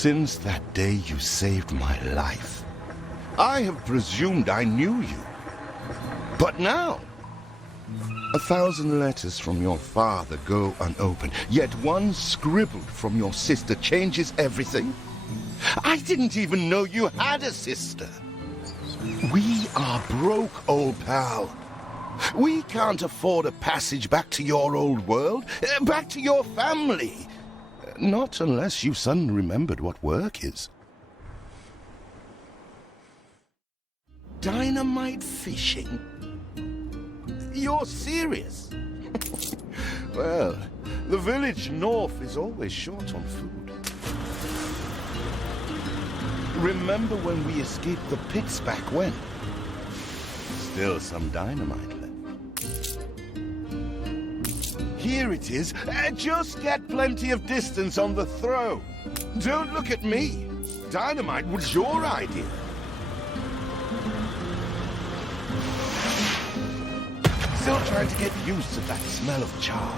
Since that day you saved my life, I have presumed I knew you. But now, 1,000 letters from your father go unopened, yet one scribbled from your sister changes everything. I didn't even know you had a sister. We are broke, old pal. We can't afford a passage back to your old world, back to your family. Not unless you suddenly remembered what work is. Dynamite fishing? You're serious? Well, the village north is always short on food. Remember when we escaped the pits back when? Still some dynamite left. Here it is. Just get plenty of distance on the throw. Don't look at me. Dynamite was your idea. Still trying to get used to that smell of char.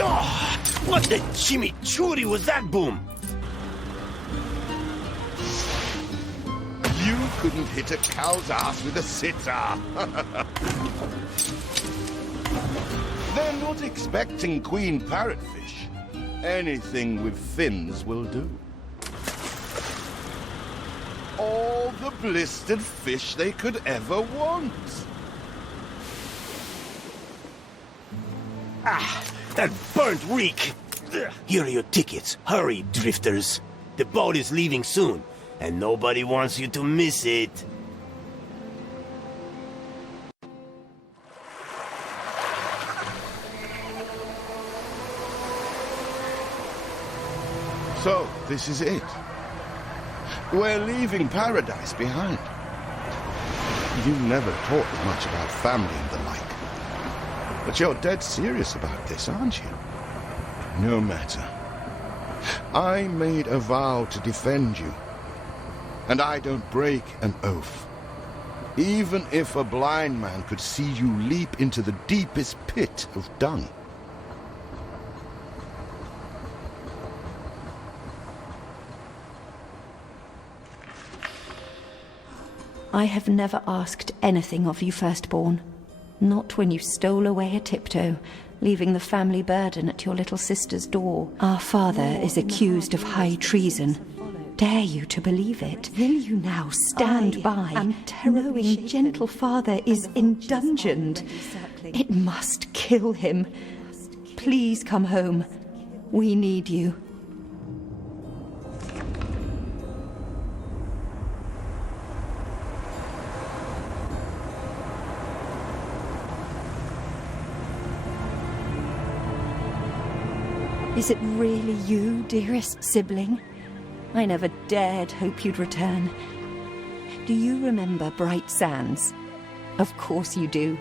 Oh, what the chimichurri was that boom? You couldn't hit a cow's ass with a sitar. They're not expecting queen parrotfish. Anything with fins will do. All the blistered fish they could ever want. Ah, that burnt reek! Here are your tickets. Hurry, drifters. The boat is leaving soon, and nobody wants you to miss it. So, this is it. We're leaving paradise behind. You never talked much about family and the like. But you're dead serious about this, aren't you? No matter. I made a vow to defend you. And I don't break an oath. Even if a blind man could see you leap into the deepest pit of dung. I have never asked anything of you, firstborn. Not when you stole away a tiptoe, leaving the family burden at your little sister's door. Our father is accused of high treason. Dare you to believe it? Will you now stand by, knowing gentle father is indungeoned? It must kill him. Please come home. We need you. Is it really you, dearest sibling? I never dared hope you'd return. Do you remember Bright Sands? Of course you do.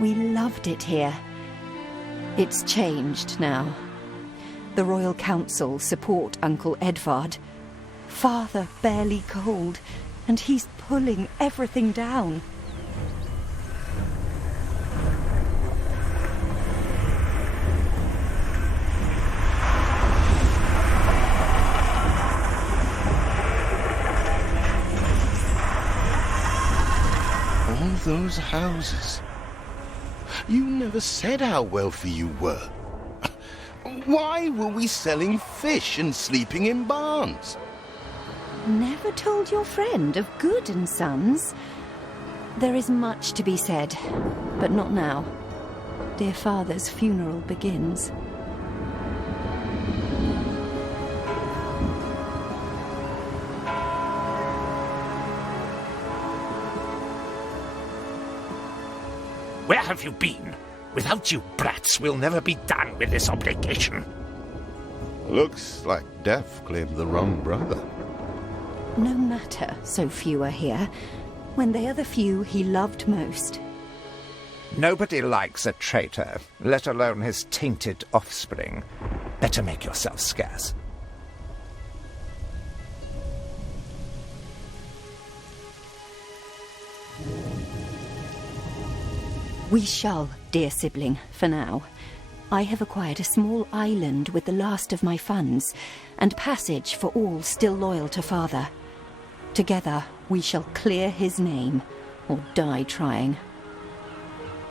We loved it here. It's changed now. The Royal Council support Uncle Edvard. Father barely cold, and he's pulling everything down. Those houses. You never said how wealthy you were. Why were we selling fish and sleeping in barns? Never told your friend of Good and Sons? There is much to be said, but not now. Dear father's funeral begins. Where have you been? Without you brats, we'll never be done with this obligation. Looks like Death claimed the wrong brother. No matter, so few are here, when they are the few he loved most. Nobody likes a traitor, let alone his tainted offspring. Better make yourself scarce. We shall, dear sibling, for now. I have acquired a small island with the last of my funds, and passage for all still loyal to Father. Together, we shall clear his name, or die trying.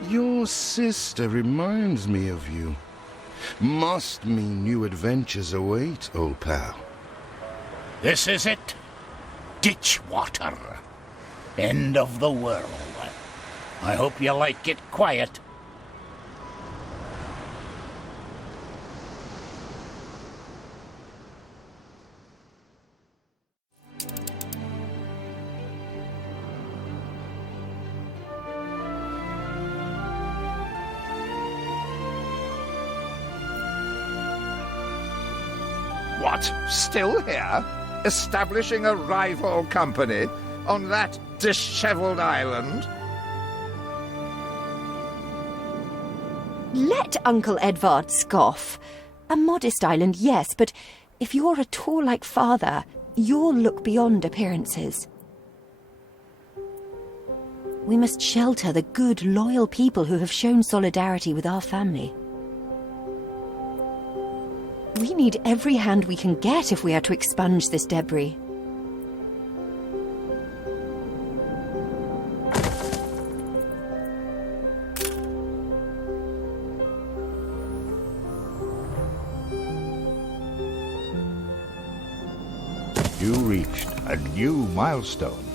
Your sister reminds me of you. Must mean new adventures await, old pal. This is it. Ditch water. End of the world. I hope you like it quiet. What? Still here? Establishing a rival company on that disheveled island? Let Uncle Edvard scoff. A modest island, yes, but if you're at all like Father, you'll look beyond appearances. We must shelter the good, loyal people who have shown solidarity with our family. We need every hand we can get if we are to expunge this debris. You reached a new milestone.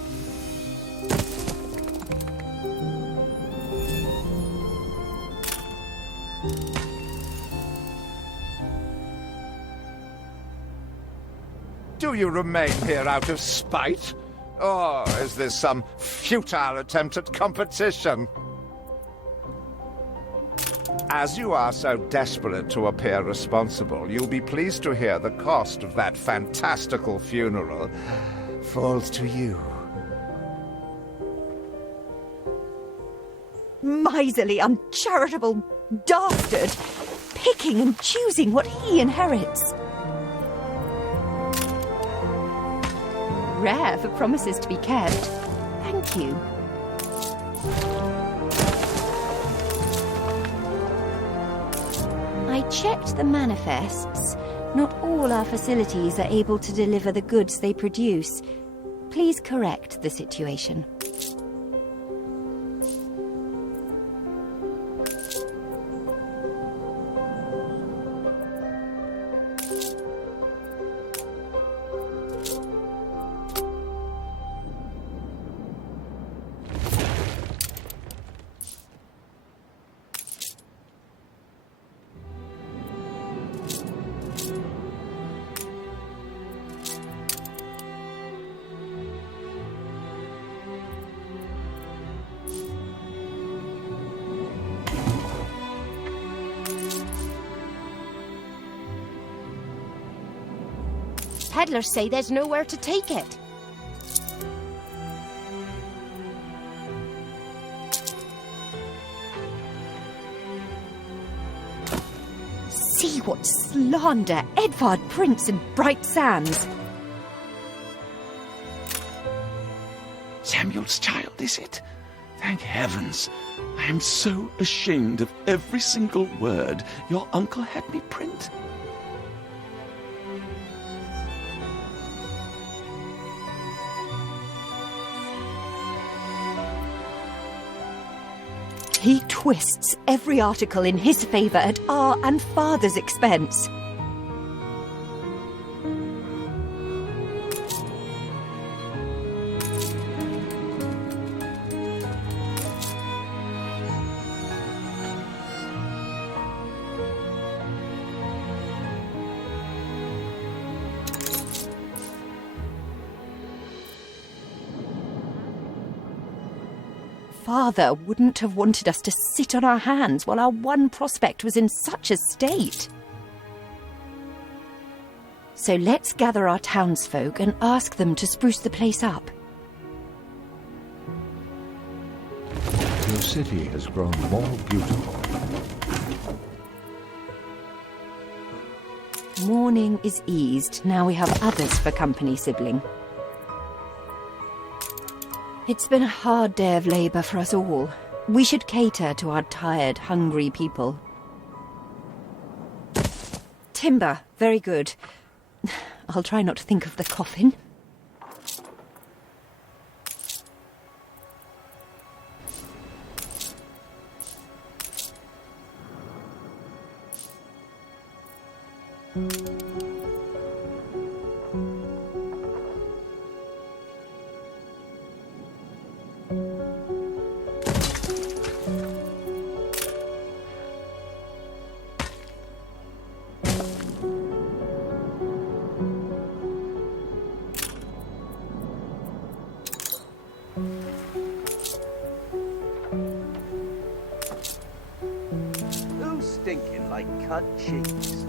Do you remain here out of spite? Or is this some futile attempt at competition? As you are so desperate to appear responsible, you'll be pleased to hear the cost of that fantastical funeral falls to you. Miserly, uncharitable dastard! Picking and choosing what he inherits. Rare for promises to be kept. Thank you. I checked the manifests. Not all our facilities are able to deliver the goods they produce. Please correct the situation. Peddlers say there's nowhere to take it. See what slander Edvard Prince and Bright Sands. Samuel's child, is it? Thank heavens. I am so ashamed of every single word your uncle had me print. He twists every article in his favour at our and Father's expense. Father wouldn't have wanted us to sit on our hands while our one prospect was in such a state. So let's gather our townsfolk and ask them to spruce the place up. Your city has grown more beautiful. Mourning is eased, now we have others for company, sibling. It's been a hard day of labour for us all. We should cater to our tired, hungry people. timber. Very good. I'll try not to think of the coffin. Who's stinking like cut cheese?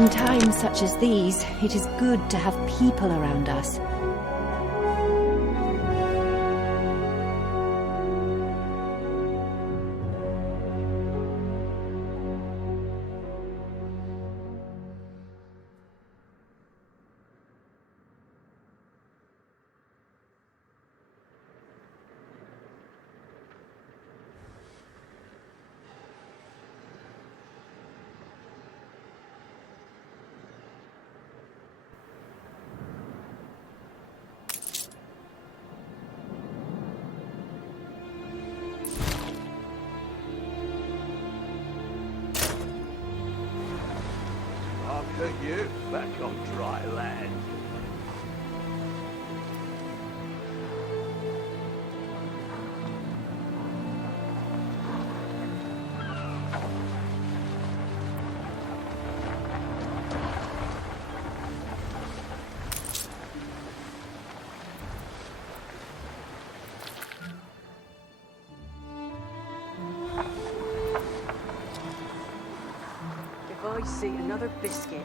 In times such as these, it is good to have people around us. After you, back on dry land. I see another biscuit.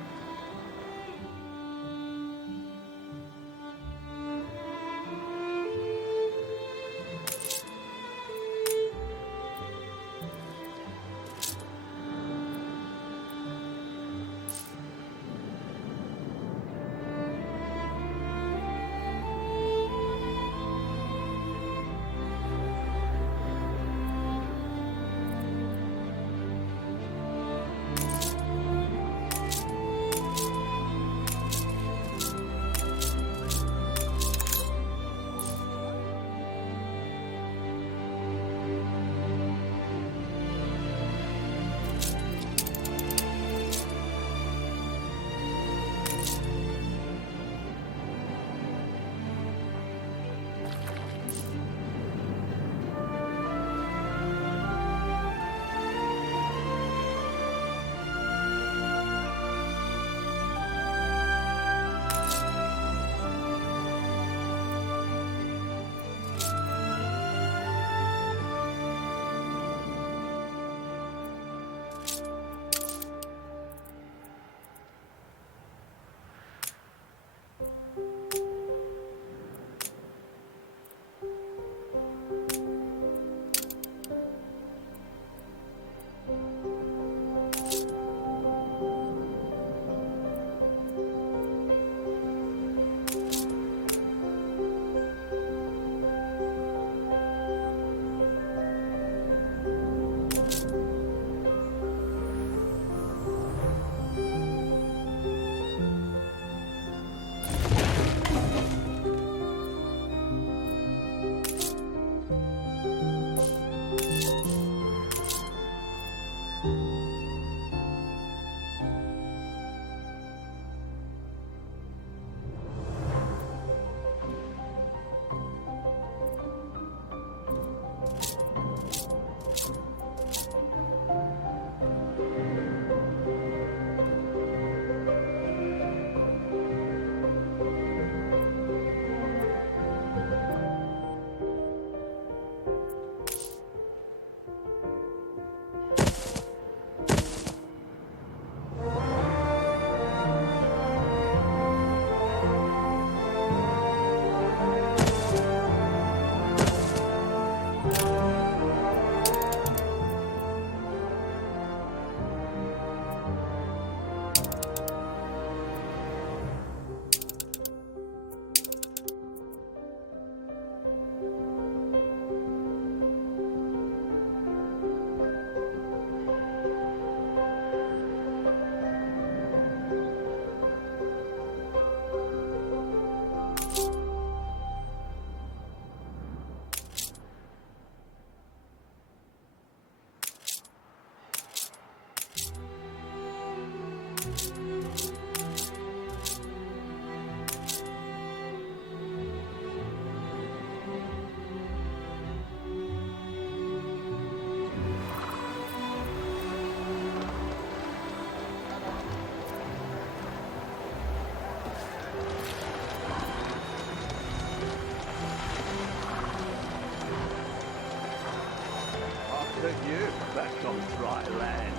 After you, back on dry land.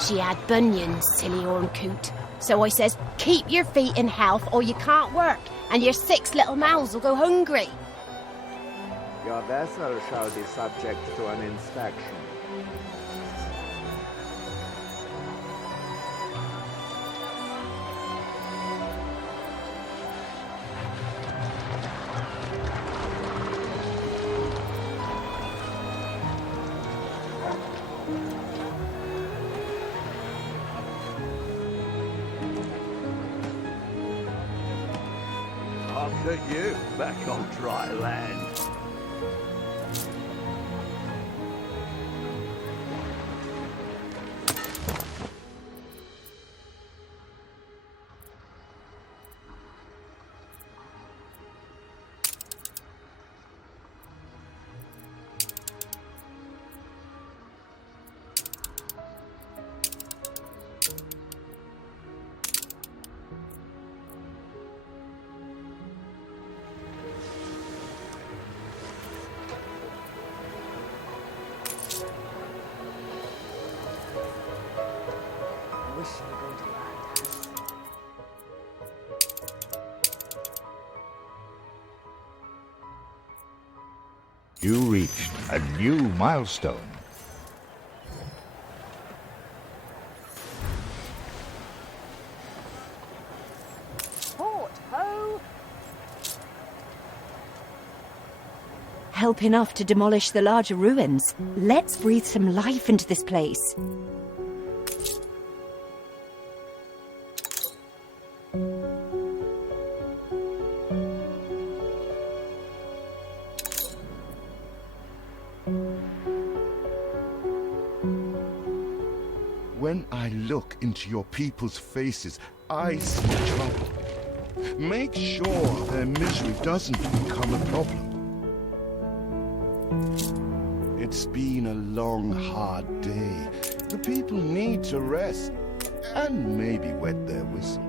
She had bunions, silly horncoot. So I says, keep your feet in health or you can't work, and your 6 little mouths will go hungry. Your vessel shall be subject to an inspection. After you, back on dry land. wish you were going to land. You reached a new milestone. Port ho! Help enough to demolish the larger ruins. Let's breathe some life into this place. When I look into your people's faces, I see trouble. Make sure their misery doesn't become a problem. It's been a long, hard day. The people need to rest and maybe wet their whistles.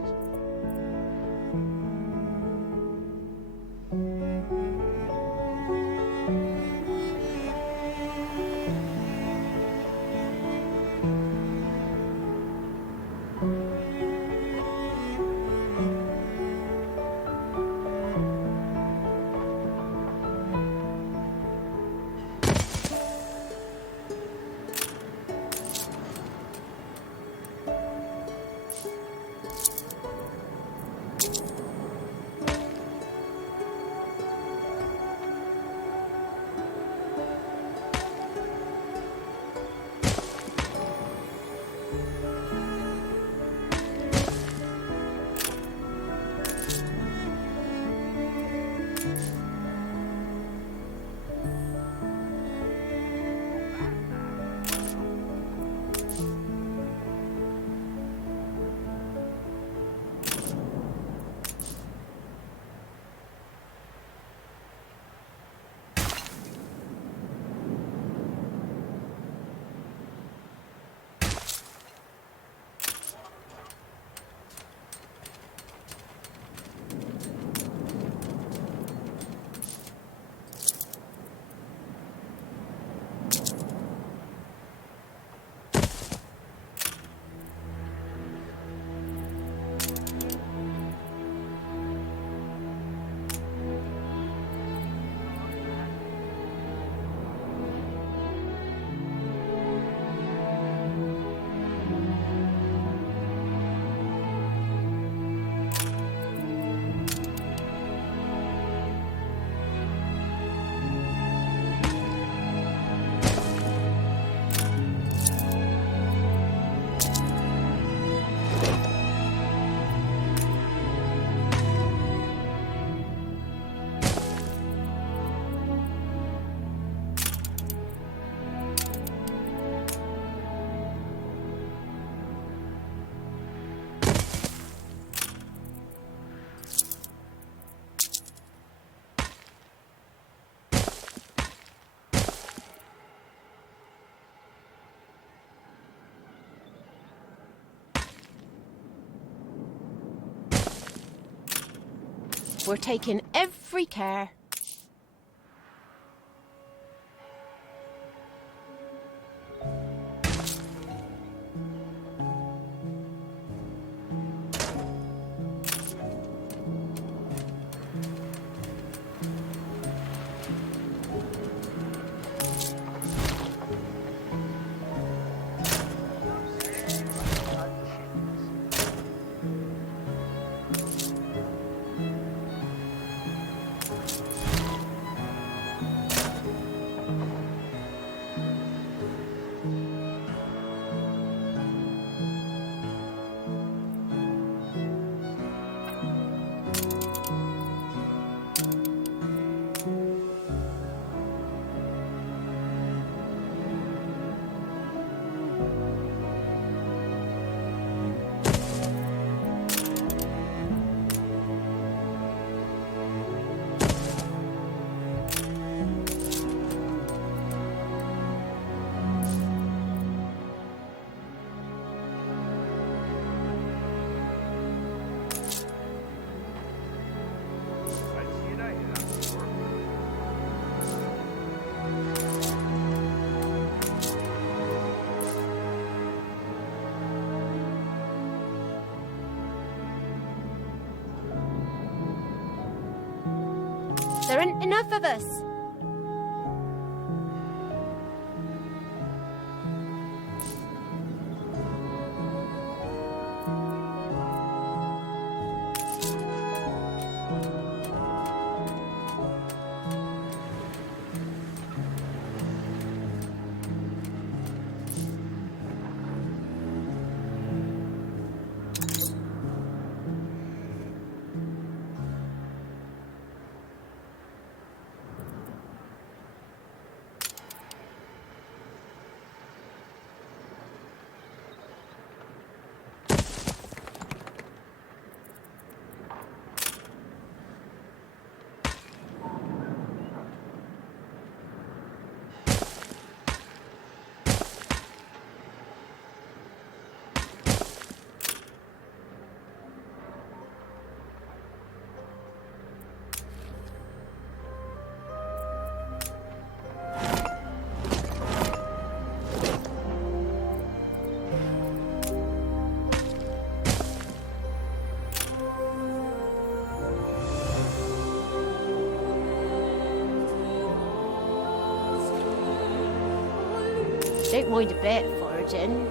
We're taking every care. There ain't enough of us. Don't mind a bit, foraging.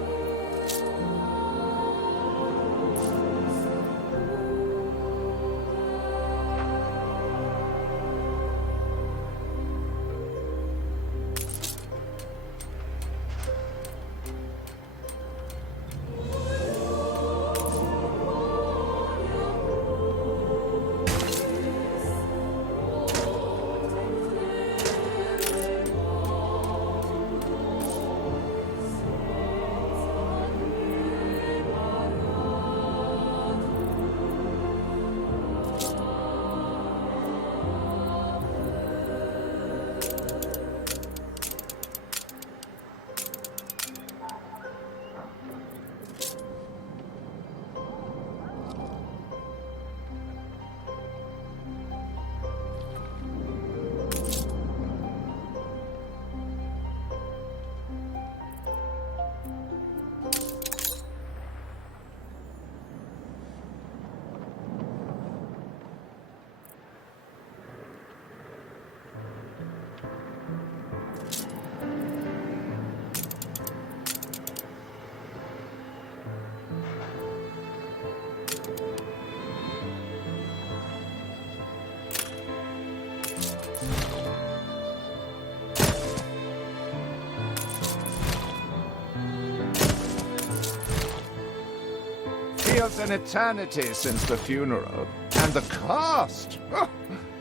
Feels an eternity since the funeral. And the cost! Oh,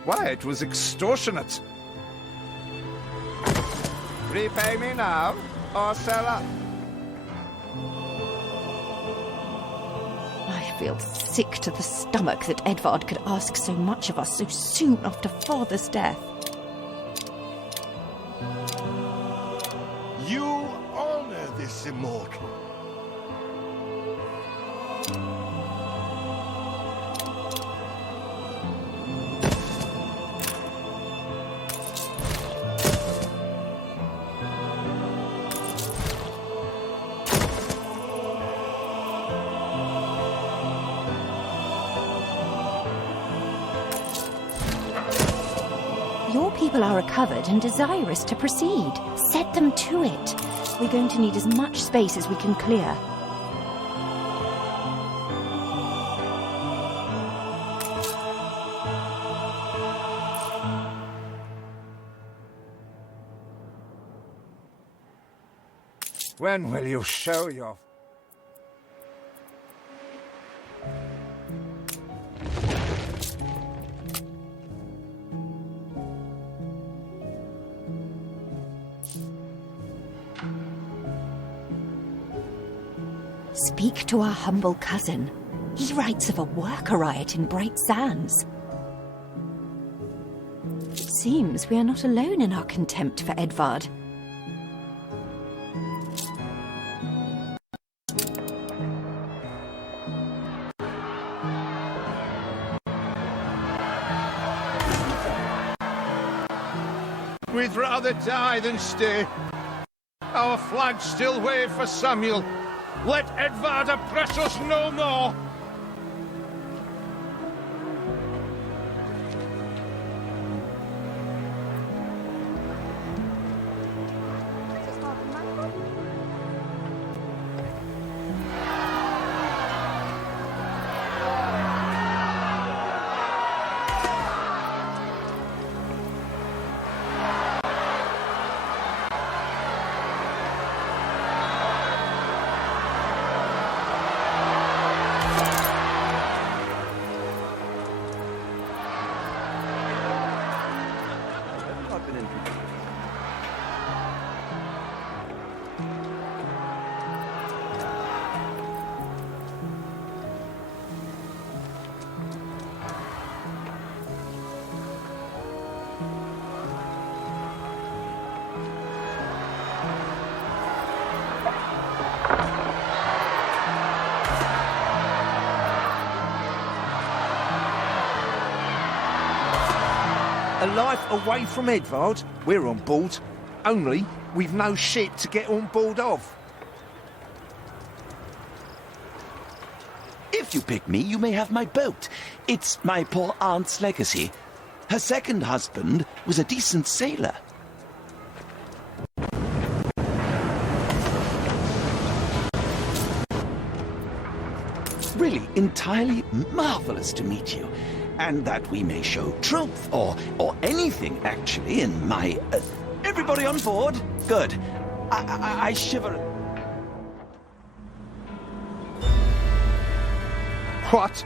why, it was extortionate. Repay me now, or sell up. I feel sick to the stomach that Edvard could ask so much of us so soon after father's death. You honor this immortal. Your people are recovered and desirous to proceed. Set them to it. We're going to need as much space as we can clear. When will you show your... Speak to our humble cousin. He writes of a worker riot in Bright Sands. It seems we are not alone in our contempt for Edvard. We'd rather die than stay. Our flags still wave for Samuel. Let Edvard oppress us no more! A life away from Edvard? We're on board. Only we've no ship to get on board of. If you pick me, you may have my boat. It's my poor aunt's legacy. Her second husband was a decent sailor. Really, entirely marvelous to meet you. And that we may show truth, or anything, actually, in my... everybody on board? Good. I shiver... What?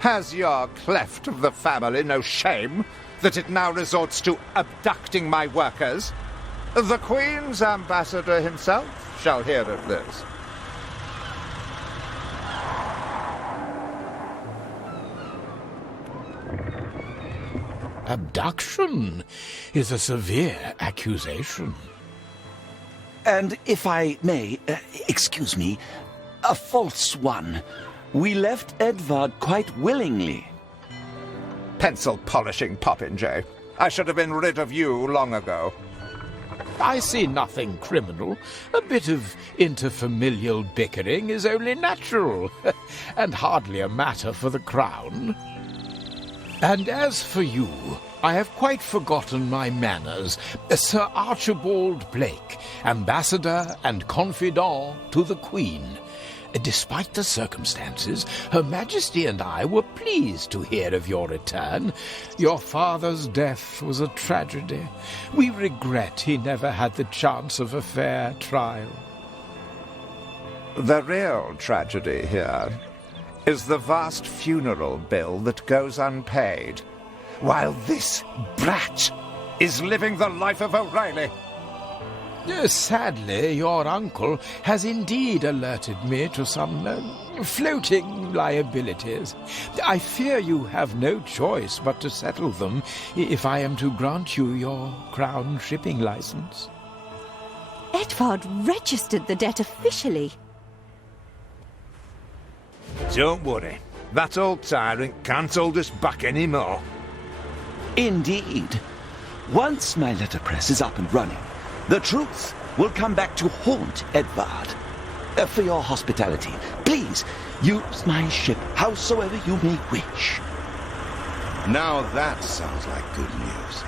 Has your cleft of the family no shame that it now resorts to abducting my workers? The Queen's ambassador himself shall hear of this. Abduction is a severe accusation. And if I may, excuse me, a false one. We left Edvard quite willingly. Pencil polishing popinjay. I should have been rid of you long ago. I see nothing criminal. A bit of interfamilial bickering is only natural, and hardly a matter for the crown. And as for you, I have quite forgotten my manners. Sir Archibald Blake, ambassador and confidant to the Queen. Despite the circumstances, Her Majesty and I were pleased to hear of your return. Your father's death was a tragedy. We regret he never had the chance of a fair trial. The real tragedy here is the vast funeral bill that goes unpaid, while this brat is living the life of O'Reilly. Sadly, your uncle has indeed alerted me to some floating liabilities. I fear you have no choice but to settle them if I am to grant you your crown shipping license. Edvard registered the debt officially. Don't worry. That old tyrant can't hold us back anymore. Indeed. Once my letterpress is up and running, the truth will come back to haunt Edvard. For your hospitality, please use my ship howsoever you may wish. Now that sounds like good news.